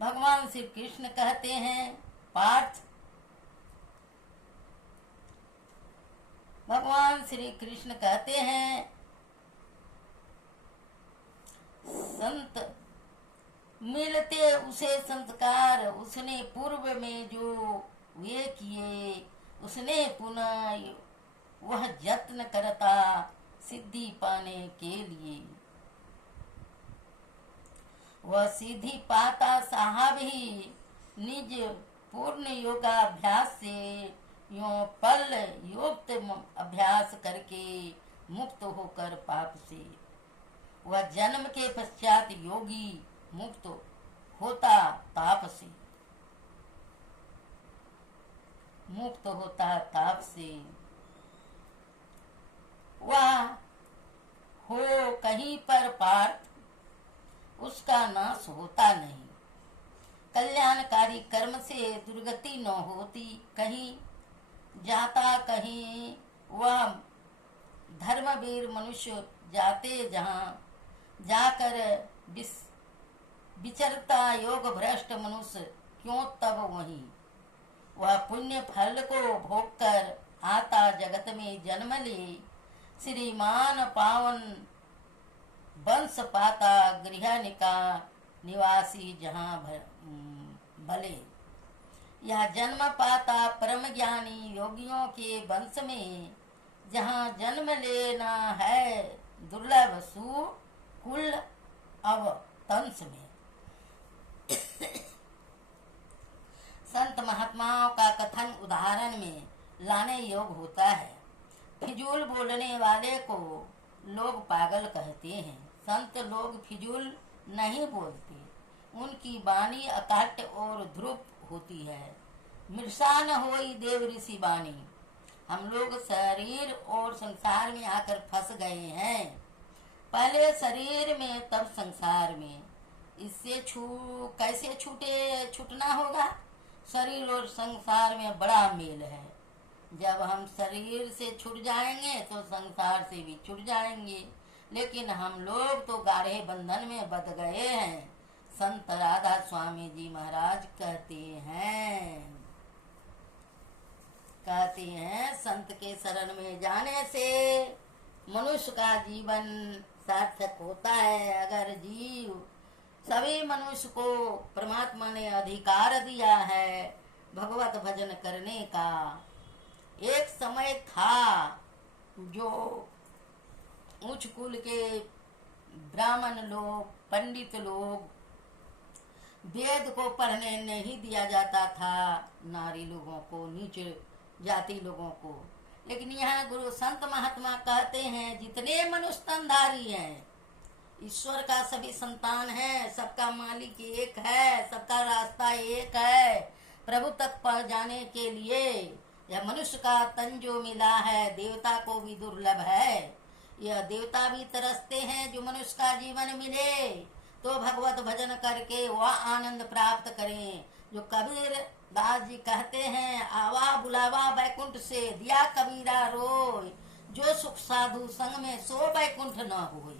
भगवान श्री कृष्ण कहते हैं पार्थ, भगवान श्री कृष्ण कहते हैं संत मिलते उसे संस्कार, उसने पूर्व में जो वे किए उसने पुनः वह यत्न करता सिद्धि पाने के लिए। वह सिद्धि पाता साहब ही निज पूर्ण योगाभ्यास से यो पल युक्त अभ्यास करके मुक्त होकर पाप से, वह जन्म के पश्चात योगी मुक्त होता ताप से, मुक्त होता ताप से। वह हो कहीं पर पार्थ उसका नाश होता नहीं, कल्याणकारी कर्म से दुर्गति न होती कहीं जाता कहीं। वह धर्मवीर मनुष्य जाते जहाँ जाकर विचरता योग भ्रष्ट मनुष्य क्यों तब वहीं। वह पुण्य फल को भोग कर आता जगत में जन्म ले, श्रीमान पावन वंश पाता गृहनिका निवासी जहाँ भले। यह जन्म पाता परम ज्ञानी योगियों के वंश में, जहाँ जन्म लेना है दुर्लभ सु कुल अवतंस में। संत महात्माओं का कथन उदाहरण में लाने योग होता है। फिजूल बोलने वाले को लोग पागल कहते हैं। संत लोग फिजूल नहीं बोलते, उनकी वाणी अकाट्य और ध्रुव होती है। मृषा न होई देव ऋषि वाणी। हम लोग शरीर और संसार में आकर फंस गए हैं, पहले शरीर में तब संसार में। इससे कैसे छूटना होगा? शरीर और संसार में बड़ा मेल है। जब हम शरीर से छूट जाएंगे तो संसार से भी छूट जाएंगे, लेकिन हम लोग तो गाढ़े बंधन में बंध गए हैं। संत राधा स्वामी जी महाराज कहते हैं संत के शरण में जाने से मनुष्य का जीवन सार्थक होता है। अगर जीव सभी मनुष्य को परमात्मा ने अधिकार दिया है भगवत भजन करने का। एक समय था जो उच्च कुल के ब्राह्मण लोग, पंडित लोग, वेद को पढ़ने नहीं दिया जाता था नारी लोगों को, नीचे जाति लोगों को। लेकिन यहाँ गुरु संत महात्मा कहते हैं जितने मनुष्य तनधारी हैं, ईश्वर का सभी संतान है, सबका मालिक एक है, सबका रास्ता एक है। प्रभु तक पहुँच जाने के लिए यह मनुष्य का तन जो मिला है देवता को भी दुर्लभ है। यह देवता भी तरसते हैं जो मनुष्य का जीवन मिले तो भगवत भजन करके वह आनंद प्राप्त करें। जो कबीर दास जी कहते हैं, आवा बुलावा बैकुंठ से दिया कबीरा रोय, जो सुख साधु संग में सो बैकुंठ न होए।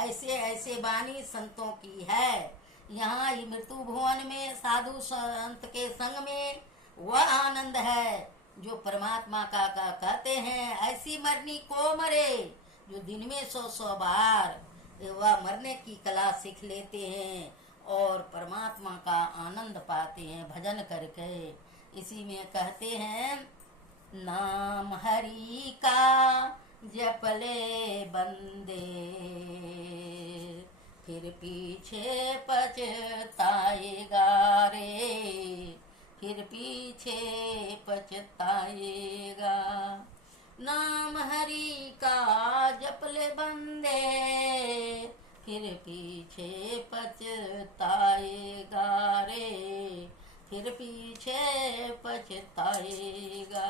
ऐसे ऐसे वाणी संतों की है। यहाँ मृत्यु भुवन में साधु संत के संग में वह आनंद है जो परमात्मा का कहते हैं। ऐसी मरनी को मरे जो दिन में 100 बार, वह मरने की कला सीख लेते हैं और परमात्मा का आनंद पाते हैं भजन करके। इसी में कहते हैं नाम हरि का जपले बंदे, फिर पीछे पछताएगा रे, फिर पीछे पछताएगा। नाम हरि का जपले बंदे, फिर पीछे पछताएगा रे, फिर पीछे पछताएगा।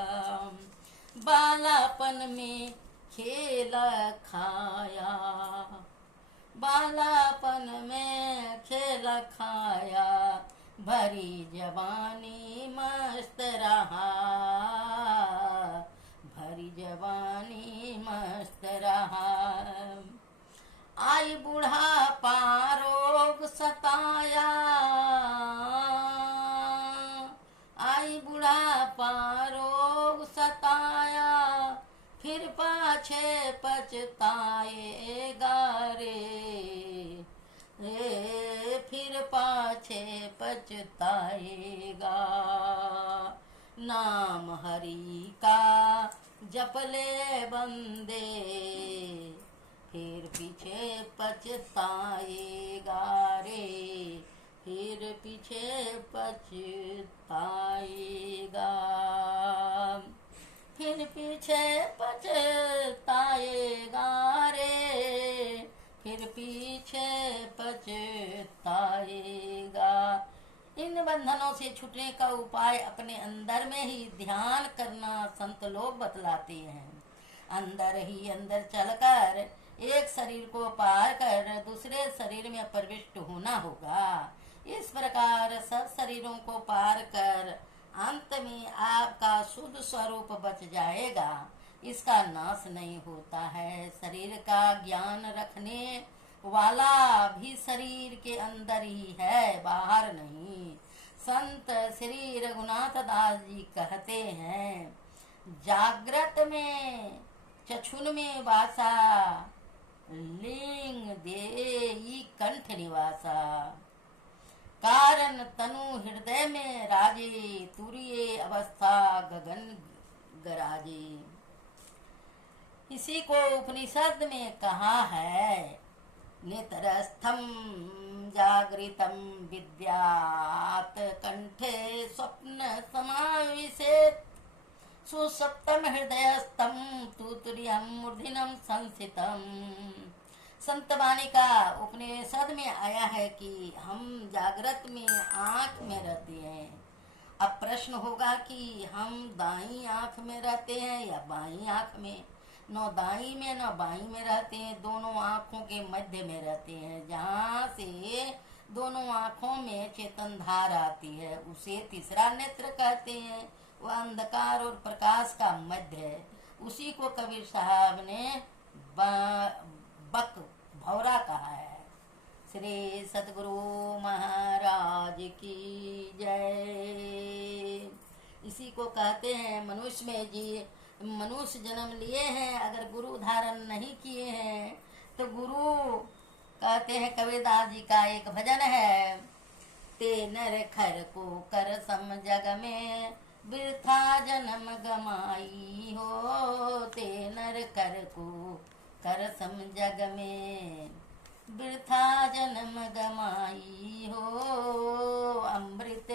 बालापन में खेला खाया, बालापन में खेला खाया, भरी जवानी मस्त रहा, भरी जवानी मस्त रहा। आई बूढ़ापा रोग सताया, फिर पाछे पछताएगा। नाम हरि का जप ले बंदे, फिर पीछे पछताएगा रे, फिर पीछे पछताएगा, फिर पीछे पछताएगा रे, फिर पीछे पछताएगा। इन बंधनों से छूटने का उपाय अपने अंदर में ही ध्यान करना संत लोग बतलाते हैं। अंदर ही अंदर चलकर एक शरीर को पार कर दूसरे शरीर में प्रविष्ट होना होगा। इस प्रकार सब शरीरों को पार कर अंत में आपका शुद्ध स्वरूप बच जाएगा। इसका नाश नहीं होता है। शरीर का ज्ञान रखने वाला भी शरीर के अंदर ही है, बाहर नहीं। संत श्री रघुनाथ दास जी कहते हैं, जागृत में चक्षुन में वासा, लिंग देई कंठ निवासा, कारण तनु हृदय में राजे, तुरिये अवस्था गगन गराजे। इसी को उपनिषद में कहा है, नेत्रस्थम जागृतम विद्यात, कंठे स्वप्न समाविशेत, सुसप्तम हृदयस्थम तुतुर्यम मूर्धन्यम संस्थितम। संत वाणी का उपनिषद में आया है कि हम जागृत में आंख में रहते हैं। अब प्रश्न होगा कि हम दाईं आंख में रहते हैं या बाईं आंख में। न दाईं में न बाईं में रहते हैं, दोनों आंखों के मध्य में रहते हैं। जहाँ से दोनों आंखों में चेतन धार आती है उसे तीसरा नेत्र कहते हैं। वह अंधकार और प्रकाश का मध्य है। उसी को कबीर साहब ने बक भौरा कहा है। श्री सतगुरु महाराज की जय। इसी को कहते हैं मनुष्य में जी मनुष्य जन्म लिए हैं, अगर गुरु धारण नहीं किए हैं तो गुरु कहते हैं। कबीरदास जी का एक भजन है, ते नर खर को कर सम जग में, वृथा जन्म गमाई हो। ते नर कर को कर सम जग में, वृथा जन्म गमाई हो। अमृत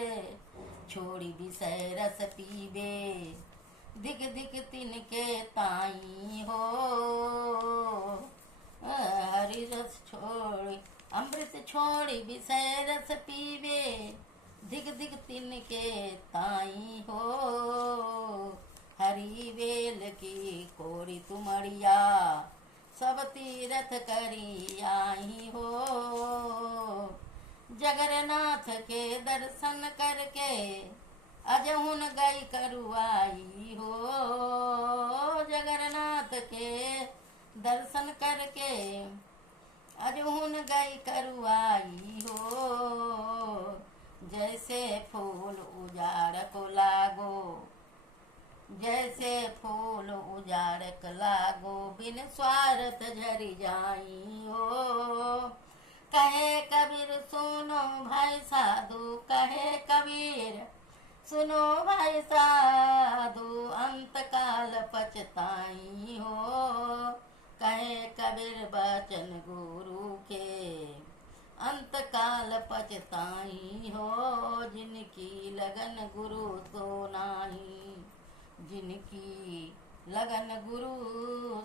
छोड़ी विषय रस पीबे, दिग दिग तिनके ताई हो। हरि रस छोड़ी अमृत छोड़ी विषय रस पीबे, दिग दिग तिनके ताई हो। हरि वेल की कोरी तुमड़िया, सब तीरथ करी आई हो। जगन्नाथ के दर्शन करके, अजहुन गई करुआई हो। जगन्नाथ के दर्शन करके, अजहुन गई करुआई हो। जैसे फूल उजाड़ को लागो, जैसे फूल उजाड़ को लागो, बिन स्वार्थ झरी जाई हो। कहे कबीर सुनो भाई साधु, कहे कबीर सुनो भाई साधु, अंत काल पछताई हो। कहे कबीर बचन गुरु के, अंत काल पछताई हो। जिनकी लगन गुरु तो नाही, जिनकी लगन गुरु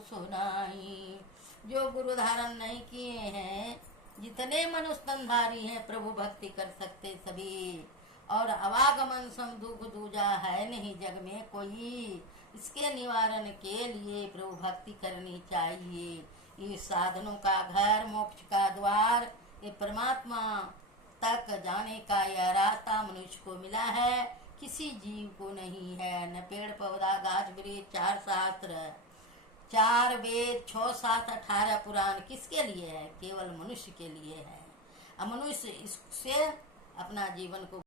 सुनाई। जो गुरु धारण नहीं किए हैं, जितने मनुष्य तनधारी हैं, प्रभु भक्ति कर सकते सभी। और अवागमन सम दुख दूजा है नहीं जग में कोई, इसके निवारण के लिए प्रभु भक्ति करनी चाहिए। ये साधनों का घर, मोक्ष का द्वार, ये परमात्मा तक जाने का यह रास्ता मनुष्य को मिला है, किसी जीव को नहीं है। न पेड़ पौधा गाछ वृक्ष, 4 शास्त्र, 4 वेद, 6 7 18 पुराण किसके लिए है? केवल मनुष्य के लिए है। अब मनुष्य इससे अपना जीवन को